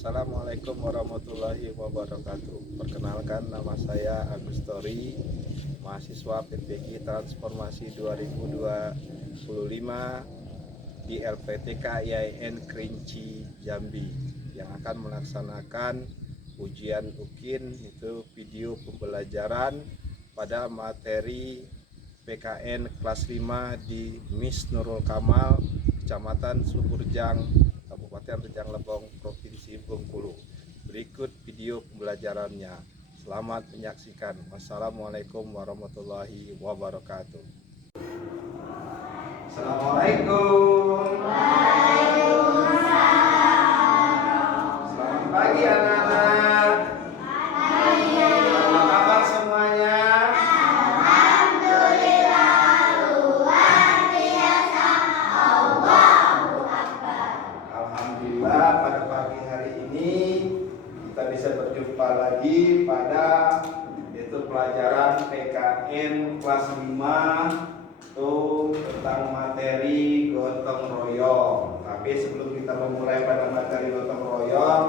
Assalamualaikum warahmatullahi wabarakatuh. Perkenalkan, nama saya Agus Tori, mahasiswa PPG Transformasi 2025 di LPTK IAIN Kerinci Jambi, yang akan melaksanakan ujian UKIN, itu video pembelajaran pada materi PKN kelas 5 di Mis Nurul Kamal, Kecamatan Suburjang, Kabupaten Rejang Lebong, Provinsi Bengkulu. Berikut video pembelajarannya. Selamat menyaksikan. Wassalamualaikum warahmatullahi wabarakatuh. Assalamualaikum. Selamat pagi anak-anak. Apa kabar semuanya? Alhamdulillah, pada pagi hari ini kita bisa berjumpa lagi pada pelajaran PKN kelas 5 tentang materi gotong royong. Tapi sebelum kita memulai pada materi gotong royong,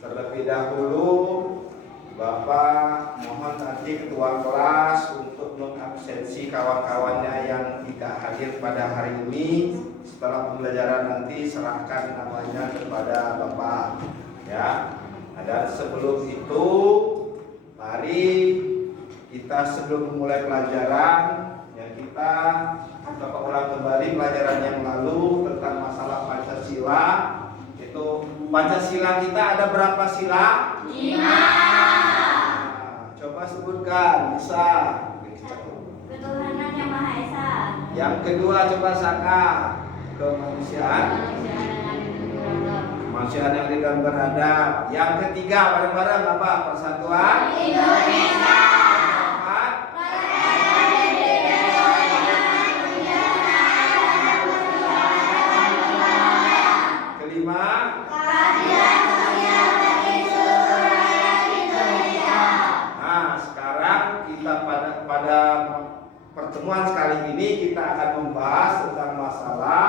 terlebih dahulu Bapak mohon nanti ketua kelas untuk mengabsensi kawan-kawannya yang tidak hadir pada hari ini. Setelah pembelajaran nanti serahkan namanya kepada Bapak, ya. Dan sebelum itu, mari kita sebelum memulai pelajaran, ya, kita ulang kembali pelajaran yang lalu tentang masalah Pancasila. Itu Pancasila kita ada berapa sila? 5. Coba sebutkan, bisa. Ketuhanan yang Maha Esa. Yang kedua coba Saka. Kemanusiaan. Kemanusiaan yang adil dan beradab. Yang ketiga bareng-bareng apa? Persatuan Indonesia. Keempat, kelima, Keadilan sosial bagi seluruh rakyat Indonesia. nah sekarang kita pada pertemuan sekali ini kita akan membahas tentang masalah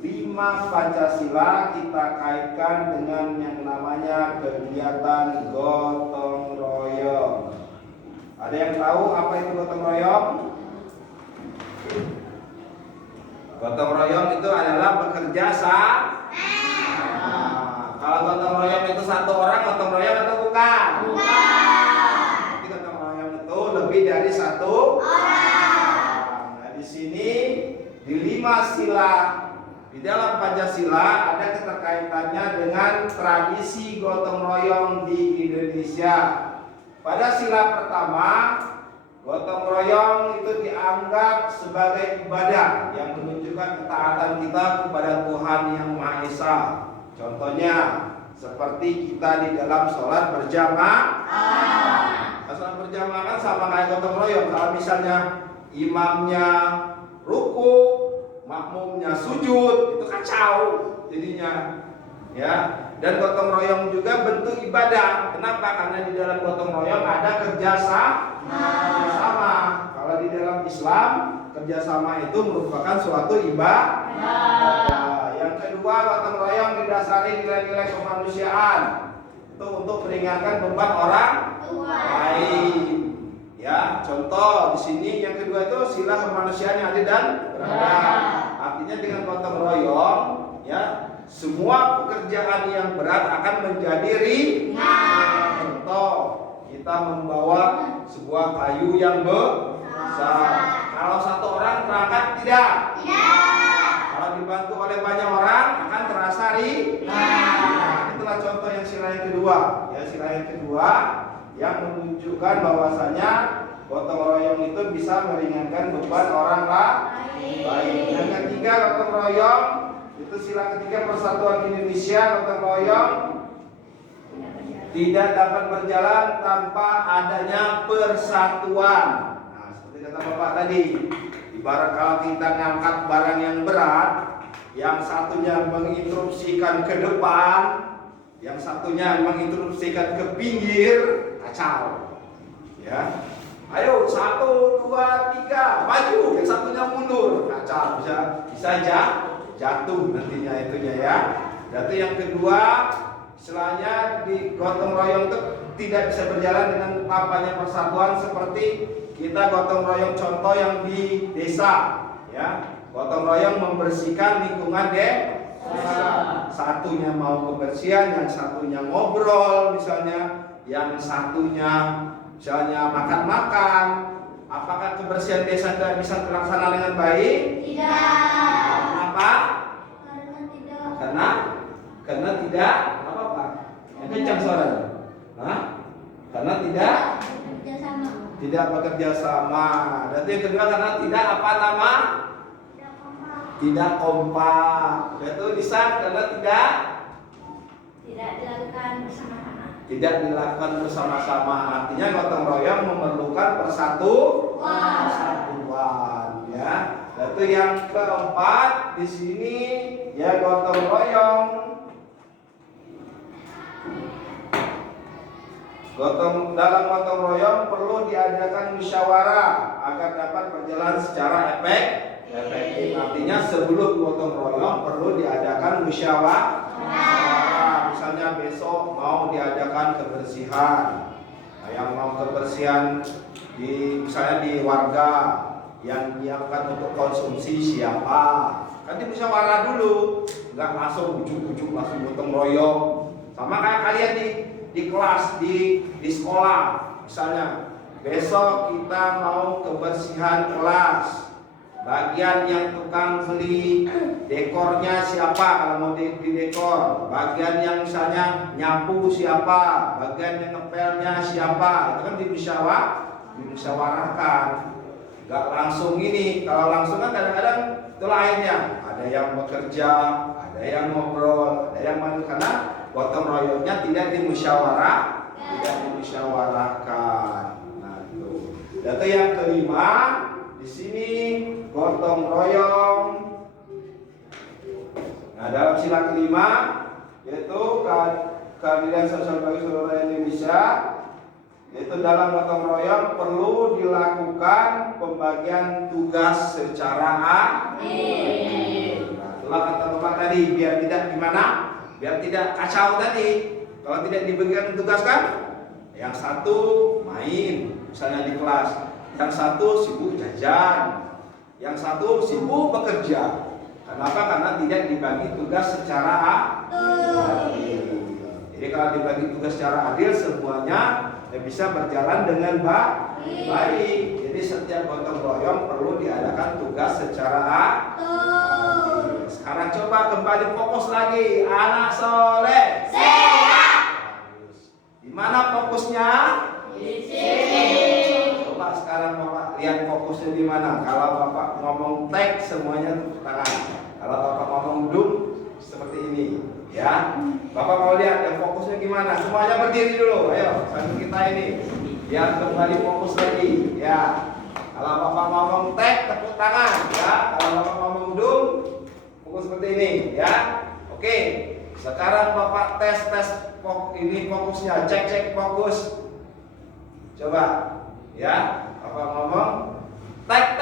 5 Pancasila. Kita kaitkan dengan yang namanya kegiatan gotong royong. Ada yang tahu apa itu gotong royong? Gotong royong itu adalah bekerja sama. Kalau gotong royong itu satu orang gotong royong atau bukan? Tapi gotong royong itu lebih dari satu orang. Nah, di sini di 5 sila di dalam Pancasila ada keterkaitannya dengan tradisi gotong royong di Indonesia. Pada sila pertama, gotong royong itu dianggap sebagai ibadah yang menunjukkan ketaatan kita kepada Tuhan Yang Maha Esa. Contohnya seperti kita di dalam sholat berjamaah. Sholat berjamaah kan sama kayak gotong royong. Kalau misalnya imamnya ruku, makmumnya sujud, itu kacau jadinya, ya. Dan gotong royong juga bentuk ibadah. Kenapa? Karena di dalam gotong royong ada kerjasama. Kalau di dalam Islam, kerjasama itu merupakan suatu ibadah. Yang kedua, gotong royong didasari nilai-nilai kemanusiaan. Itu untuk meringankan beban orang lain. Ya, contoh di sini yang kedua itu sila kemanusiaan yang adil dan beradab. Artinya dengan gotong royong, ya, semua pekerjaan yang berat akan menjadi ringan. Contoh, kita membawa sebuah kayu yang besar. Kalau satu orang terangkat tidak. Kalau dibantu oleh banyak orang akan terasa ringan. Itulah contoh yang sila yang kedua. Ya, sila yang kedua yang menunjukkan bahwasanya gotong royong itu bisa meringankan beban orang lain. Yang ketiga, gotong royong itu sila ketiga Persatuan Indonesia. Gotong royong tidak dapat berjalan tanpa adanya persatuan. Nah, seperti kata Bapak tadi, ibarat kalau kita ngangkat barang yang berat, yang satunya menginstruksikan ke depan, yang satunya menginstruksikan ke pinggir, kacau, ya. Ayo 1, 2, 3 maju, yang satunya mundur, kacau, bisa jatuh nantinya itunya, ya. Berarti yang kedua istilahnya di gotong royong itu tidak bisa berjalan dengan tanpanya persatuan seperti kita gotong royong contoh yang di desa, ya. Gotong royong membersihkan lingkungan desa. Satunya mau kebersihan, yang satunya ngobrol misalnya, yang satunya misalnya makan-makan. Apakah kebersihan desa tidak bisa terlaksana dengan baik? Tidak. Kenapa? Karena tidak. Karena tidak apa-apa. Yang kencang suaranya. Hah? Karena tidak Bekerja sama. tidak bekerja sama. Dan yang kedua karena tidak apa nama? Tidak kompak. Tidak kompak. Itu bisa karena tidak Dilakukan bersama-sama. tidak dilakukan bersama-sama. Artinya gotong royong memerlukan persatuan, ya. Itu yang keempat di sini ya gotong royong. Dalam gotong royong perlu diadakan musyawarah agar dapat berjalan secara efektif. Artinya sebelum gotong royong perlu diadakan musyawarah. Misalnya besok mau diadakan kebersihan. Nah, yang mau kebersihan misalnya di warga yang menyiapkan untuk konsumsi siapa? Kan di musyawarah dulu, nggak langsung ujuk-ujuk langsung gotong royong. Sama kayak kalian di kelas di sekolah, misalnya besok kita mau kebersihan kelas. Bagian yang tukang beli dekornya siapa kalau mau di dekor, bagian yang misalnya nyapu siapa, bagian yang ngepelnya siapa, itu kan dimusyawarahkan. Gak langsung ini, kalau langsung kan kadang-kadang itu lainnya, ada yang bekerja, ada yang ngobrol, ada yang main, karena gotong royongnya tidak dimusyawarahkan. Nah itu. Data yang kelima di sini gotong royong. Nah dalam sila kelima yaitu keadilan sosial bagi seluruh Indonesia, yaitu dalam gotong royong perlu dilakukan pembagian tugas secara adil. Nah, itulah kata Bapak tadi, biar tidak gimana? Biar tidak kacau tadi. Kalau tidak dibagikan tugas kan, yang satu main misalnya di kelas, yang satu sibuk jajan, yang satu sibuk bekerja. Kenapa? Karena tidak dibagi tugas secara adil. Jadi kalau dibagi tugas secara adil, semuanya bisa berjalan dengan baik. Jadi setiap gotong royong perlu diadakan tugas secara adil. Sekarang coba kembali fokus lagi, anak soleh. Di mana fokusnya? Di sini. Coba sekarang Bapak lihat fokusnya di mana. Kalau Bapak ngomong tek, semuanya tepuk tangan. Kalau Bapak ngomong dum, seperti ini, ya. Bapak mau lihat yang fokusnya gimana? Semuanya berdiri dulu, ayo, sambil kita ini. Biar kembali fokus lagi, ya. Kalau Bapak ngomong tek, tepuk tangan, ya. Kalau Bapak ngomong dum, fokus seperti ini, ya. Oke. Sekarang Bapak tes ini fokusnya, cek fokus. Coba, ya. Bapak ngomong tek.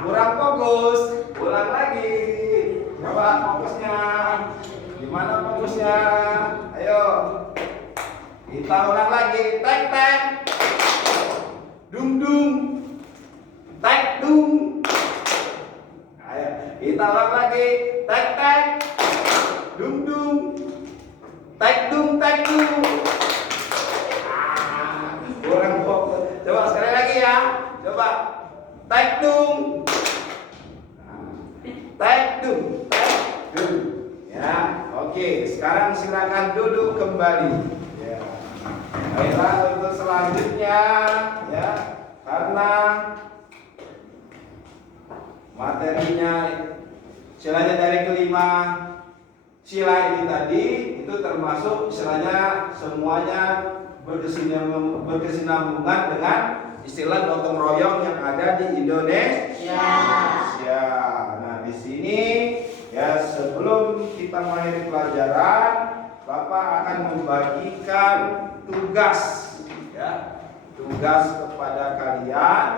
Kurang fokus. Ulang lagi. Coba fokusnya. Gimana fokusnya? Ayo. Kita ulang lagi. Tek. Dung. Tek dung. Ayo. Kita ulang lagi. Tek. Dung. Tek dung. Kurang fokus. Coba sekali lagi ya. Coba. Tek dung. Ya, oke. Sekarang silakan duduk kembali. Ya. Baiklah untuk selanjutnya, ya, karena materinya silanya dari kelima sila ini tadi itu termasuk istilahnya semuanya berkesinambungan dengan istilah gotong royong yang ada di Indonesia. Nah, di sini ya sebelum kita mengakhiri pelajaran, Bapak akan membagikan tugas, ya, tugas kepada kalian.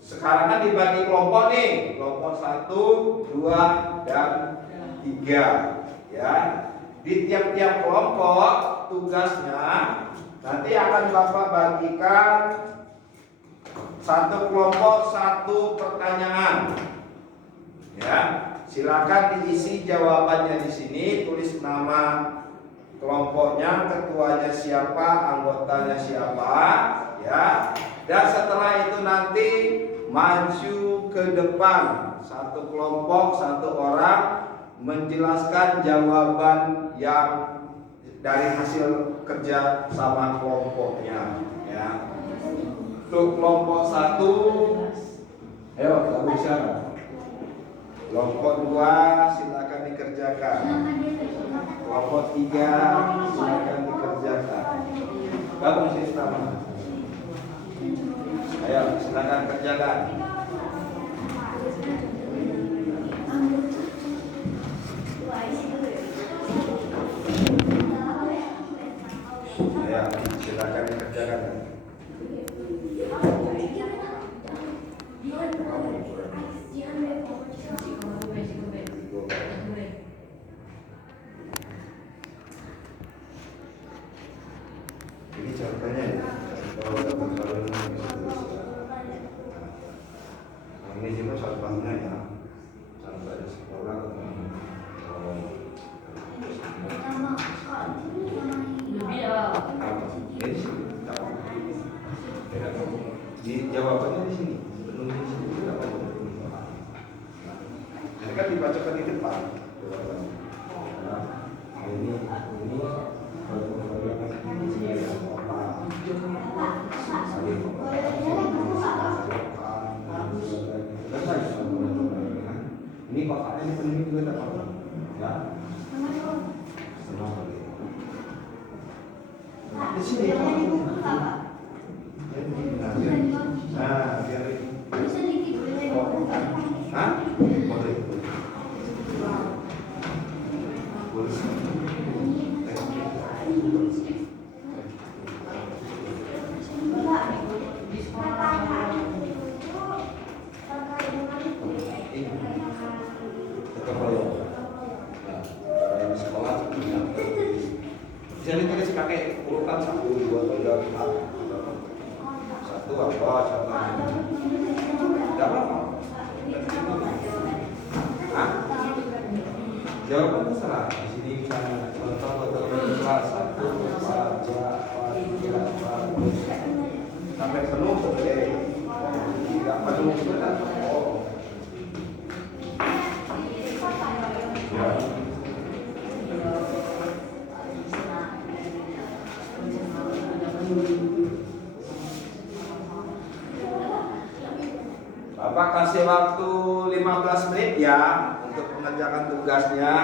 Sekarang kan dibagi kelompok nih, kelompok 1, 2, dan 3. Ya, di tiap-tiap kelompok tugasnya nanti akan Bapak bagikan satu kelompok satu pertanyaan. Ya, silakan diisi jawabannya di sini, tulis nama kelompoknya, ketuanya siapa, anggotanya siapa, ya. Dan setelah itu nanti maju ke depan, satu kelompok satu orang menjelaskan jawaban yang dari hasil kerja sama kelompoknya, ya. Untuk kelompok 1, ayo kamu bisa. Kelompok 2 silakan dikerjakan. Kelompok 3 silakan dikerjakan. Kamu sini sama. Ayo silakan kerjakan. Ayo silakan dikerjakan. Ini contohnya ya. Kalau ini juga contohnya ya. Contoh ada sekolah di jawabannya di sini. Penulis di sini tidak apa. Ini kan dibacakan di depan. Ini ini bakatnya ini penulis juga tidak apa. Ya. Di sini. Nah, biar ini. Hah? Boleh. Bisa ditulis pakai urutan 1, 2, 3, 4. 1 apa contohnya? Tidak apa-apa. Hah? Jawaban terserah. Di sini misalnya contoh kelas 1 baca sampai penuh boleh. Tidak penuh sudah. Oh. Ya. Bapak kasih waktu 15 menit ya untuk mengerjakan tugasnya.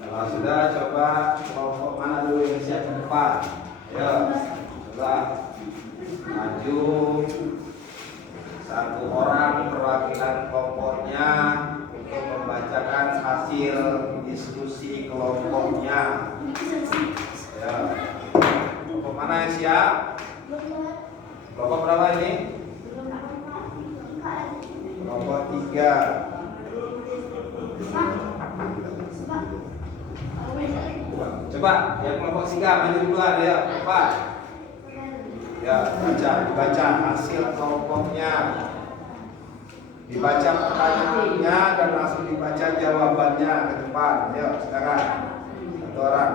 Kalau sudah, coba kelompok mana dulu yang siap ke depan? Ayo, coba maju. Satu orang perwakilan kelompoknya untuk membacakan hasil diskusi kelompoknya. Ya. Kelompok mana yang siap? Kelompok berapa ini? Kelompok 3. Coba yang kelompok 3 maju duluan ya, cepat. Ya, dibaca hasil kelompoknya. Dibaca pertanyaannya dan langsung dibaca jawabannya ke depan. Ayo, silakan. Satu orang.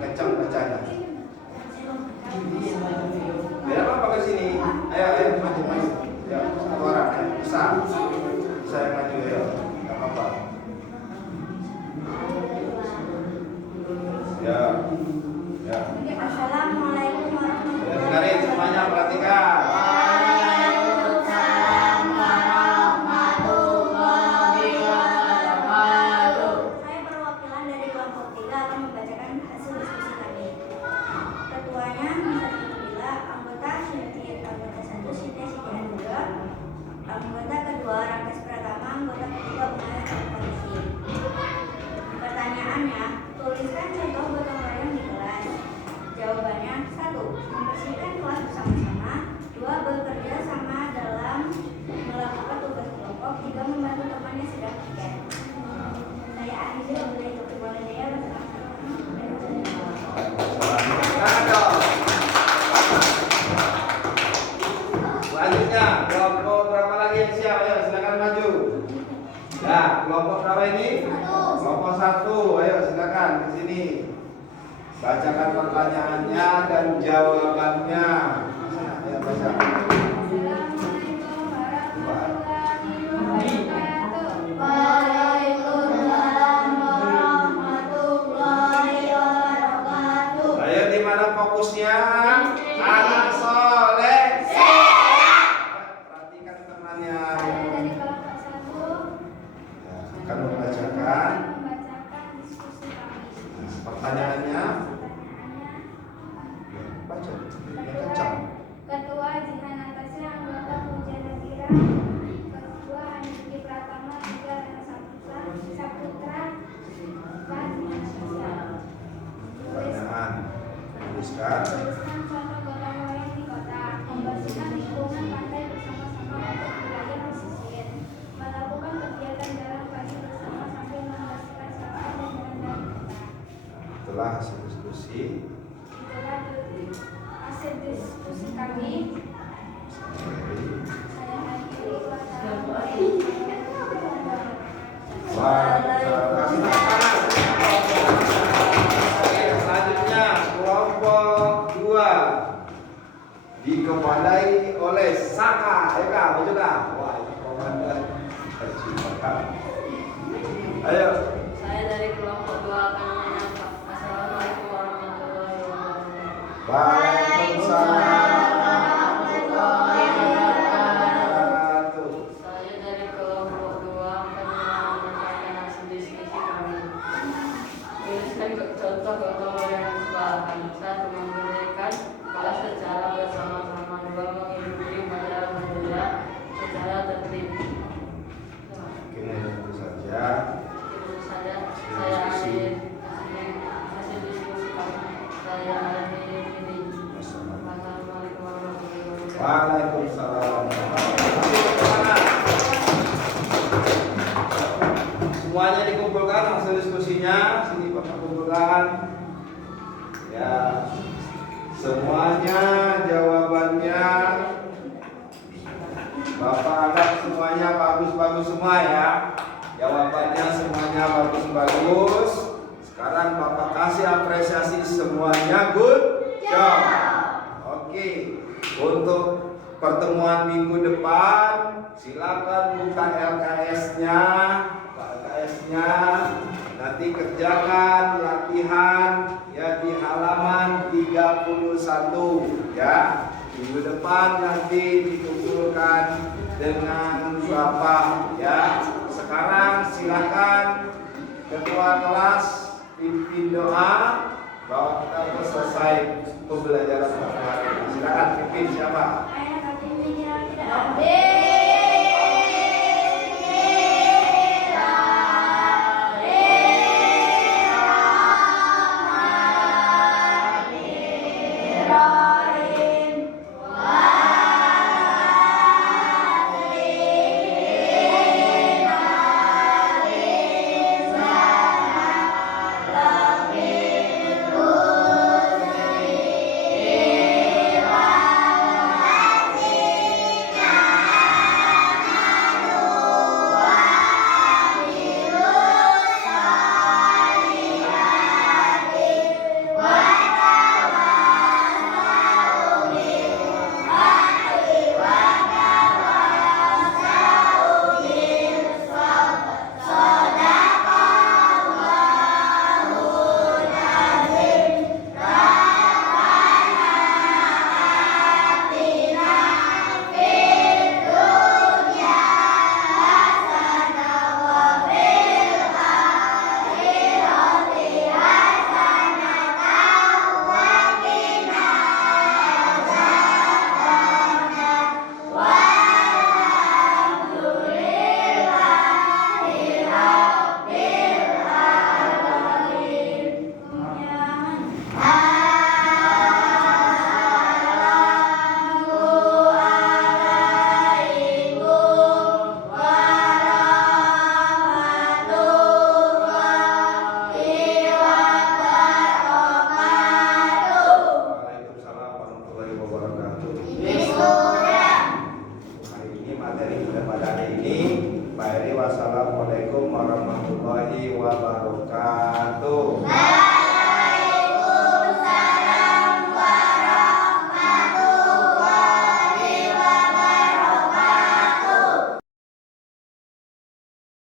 Kencang bacanya. Biar apa ke sini? Ayo maju. Ya, satu orang ya. Bisa yang maju ya. Enggak apa-apa. Ya. Assalamualaikum warahmatullahi Ya, dengarin semuanya, perhatikan. Waalaikumsalam warahmatullahi wabarakatuh. Saya perwakilan dari kelompok 3 akan membacakan hasil diskusi kami. Ketuanya Mr. Bila, anggota Sinti, anggota 1 Sinti Sidian 2, anggota kedua Rangkas Pratama, anggota ketiga Umayat Polisi. Pertanyaannya, tuliskan contoh gotong royong di kelas. Jawabannya 1. Membersihkan kelas bersama-sama. 2. Bekerja sama dalam melakukan tugas kelompok. 3. Membantu teman yang sedang piket. Saya Aziz Abdullah Taufiq Walidaya Selanjutnya, kelompok berapa lagi yang siap? Ayo, silakan maju. Ya, kelompok berapa ini? Kelompok 1. Ayo, silakan ke sini. Bacakan pertanyaannya dan jawabannya. Ayo, baca. Waalaikumsalam warahmatullahi wabarakatuh. Ayo, di mana fokusnya? Anak soleh. Perhatikan temannya. Dari kelompok 1 Ya, akan membacakan membacakan diskusi kami. pertanyaannya. Baca, yang kencang. Ketua Jihan Natasha, anggota Puja Nadira, kedua Hanifki Pratama, 3 Rana Saputra, 4 Jihan Natasha. Pertanyaan. Tuliskan. Tuliskan contoh gotong royong di kota, membersihkan lingkungan pantai bersama-sama untuk wilayah pesisir, melakukan kegiatan jalan pagi bersama sambil membersihkan sampah dan jalan-jalan kota. Setelah hasil diskusi, Itulah hasil diskusi kami. Saya akhiri. Selanjutnya kelompok 2 dikepalai oleh Saka. Ayo Kak, maju Kak. Wah, ini komandan. Ayo. Saya dari kelompok 2 akan menanyaan. Assalamualaikum warahmatullahi wabarakatuh. Waalaikumsalam. Saya dari kelompok 2 akan menyampaikan hasil diskusi kami. Tuliskan contoh gotong royong yang disepakati. 1. Memberikan kelas secara bersama-sama. 2. Mengikuti upacara bendera secara tertib. Oke, itu saja. Itu saja. Saya akhiri hasil diskusi kami. Saya akhiri ini. Assalamualaikum warahmatullahi wabarakatuh. Waalaikumsalam. Semuanya dikumpulkan hasil diskusinya. Sini Bapak kumpulkan. Ya, semuanya jawabannya Bapak anggap semuanya bagus-bagus semua ya. Jawabannya semuanya bagus-bagus. Sekarang Bapak kasih apresiasi semuanya good job. Oke, untuk pertemuan minggu depan silakan buka LKS-nya, nanti kerjakan latihan ya di halaman 31 ya. Minggu depan nanti dikumpulkan dengan Bapak ya. Sekarang silakan ketua kelas pimpin doa bahwa kita sudah selesai pembelajaran pada hari ini. Silakan pimpin siapa? Ayah kami tidak